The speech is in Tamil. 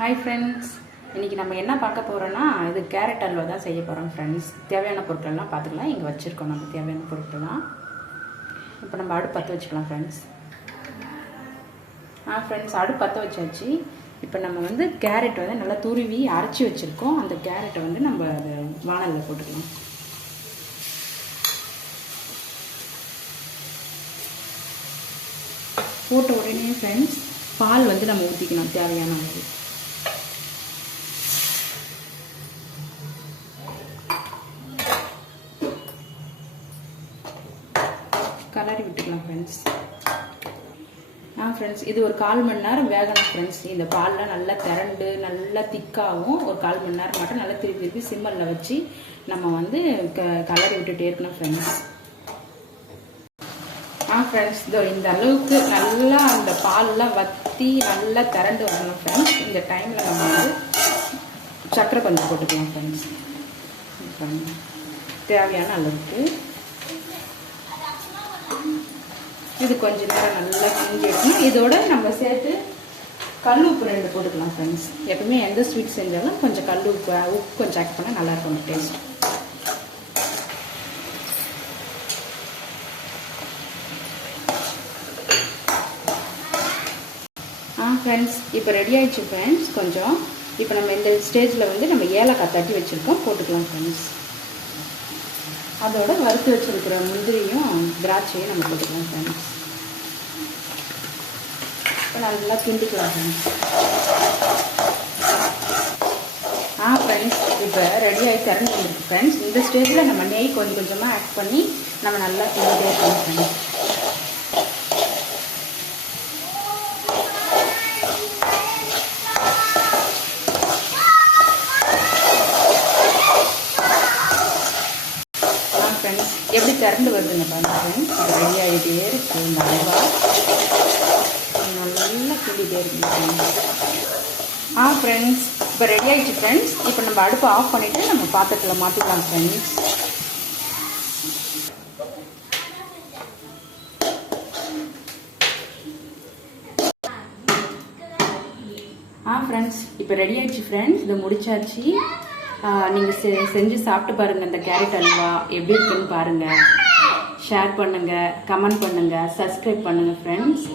ஹாய் ஃப்ரெண்ட்ஸ், இன்றைக்கி நம்ம என்ன பார்க்க போகிறோன்னா இது கேரட் அல்வா தான் செய்ய போகிறோம் ஃப்ரெண்ட்ஸ். தேவையான பொருட்கள்லாம் பார்த்துக்கலாம். இங்கே வச்சுருக்கோம் நம்ம தேவையான பொருட்கள்லாம். இப்போ நம்ம அடுப்பு பற்ற வச்சுக்கலாம் ஃப்ரெண்ட்ஸ். ஃப்ரெண்ட்ஸ், அடுப்பு பற்ற வச்சாச்சு. இப்போ நம்ம வந்து கேரட் வந்து நல்லா துருவி அரைச்சி வச்சுருக்கோம். அந்த கேரட்டை வந்து நம்ம அது வானலில் போட்டுக்கலாம். போட்ட உடனே ஃப்ரெண்ட்ஸ் பால் வந்து நம்ம ஊற்றிக்கணும் தேவையான அளவு. கலரி விட்டுக்கலாம் ஃப்ரெண்ட்ஸ். ஃப்ரெண்ட்ஸ், இது ஒரு 1/4 மணி நேரம் வேகணும் ஃப்ரெண்ட்ஸ். இந்த பால்லாம் நல்லா திரண்டு நல்லா திக்காகவும் ஒரு 1/4 மணி நேரம் மட்டும் நல்லா திருப்பி சிம்மரில் வச்சு நம்ம வந்து கலரி விட்டுட்டே இருக்கணும் ஃப்ரெண்ட்ஸ். ஃப்ரெண்ட்ஸ், இதோ இந்த அளவுக்கு நல்லா அந்த பால்லாம் வற்றி நல்லா திரண்டு வரணும் ஃப்ரெண்ட்ஸ். இந்த டைமில் நம்ம வந்து சர்க்கரை கொஞ்சம் போட்டுக்கலாம் ஃப்ரெண்ட்ஸ். தேவையான அளவுக்கு இது கொஞ்சம் நேரம் நல்லா கிண்டி எடுக்கணும். இதோட நம்ம சேர்த்து கல் உப்பு 2 போட்டுக்கலாம் ஃப்ரெண்ட்ஸ். எப்பவுமே எந்த ஸ்வீட் செஞ்சாலும் கொஞ்சம் கல் உப்பு கொஞ்சம் ஆட் பண்ணால் நல்லாயிருக்கும் அந்த டேஸ்ட். ஃப்ரெண்ட்ஸ், இப்போ ரெடி ஆகிடுச்சு ஃப்ரெண்ட்ஸ். கொஞ்சம் இப்போ நம்ம இந்த ஸ்டேஜில் வந்து நம்ம ஏலக்காய் தட்டி வச்சுருக்கோம், போட்டுக்கலாம் ஃப்ரெண்ட்ஸ். அதோட வறுத்து வச்சுருக்கிற முந்திரியும் திராட்சையும் நம்ம போட்டுக்கலாம் ஃப்ரெண்ட்ஸ். இப்போ நல்லா கிண்டிக்கலாம் ஃப்ரெண்ட்ஸ். ஃப்ரெண்ட்ஸ், இப்போ ரெடி ஆகி திறந்து வந்துருக்கு ஃப்ரெண்ட்ஸ். இந்த ஸ்டேஜில் நம்ம நெய் கொஞ்சம் கொஞ்சமாக ஆட் பண்ணி நம்ம நல்லா கிண்டிட்டே இருக்கணும் ஃப்ரெண்ட்ஸ். எப்படி திறந்து வருதுங்க பாருங்க ஃப்ரெண்ட்ஸ். இது ரெடி ஆகிட்டே இருக்கு. இந்த அல்வா நல்லா கிண்டிகிட்டே இருக்குங்க ஃப்ரெண்ட்ஸ். இப்போ ரெடி ஆகிடுச்சு ஃப்ரெண்ட்ஸ். இப்போ நம்ம அடுப்பை ஆஃப் பண்ணிவிட்டு நம்ம பாத்திரத்தில் மாற்றிக்கலாம் ஃப்ரெண்ட்ஸ். ஃப்ரெண்ட்ஸ், இப்போ ரெடி ஆகிடுச்சு ஃப்ரெண்ட்ஸ். இதை முடிச்சாச்சு. நீங்கள் செஞ்சு சாப்பிட்டு பாருங்கள். இந்த கேரட் அல்வா எப்படி இருக்குன்னு பாருங்கள். ஷேர் பண்ணுங்கள், கமெண்ட் பண்ணுங்கள், சப்ஸ்கிரைப் பண்ணுங்கள் ஃப்ரெண்ட்ஸ்.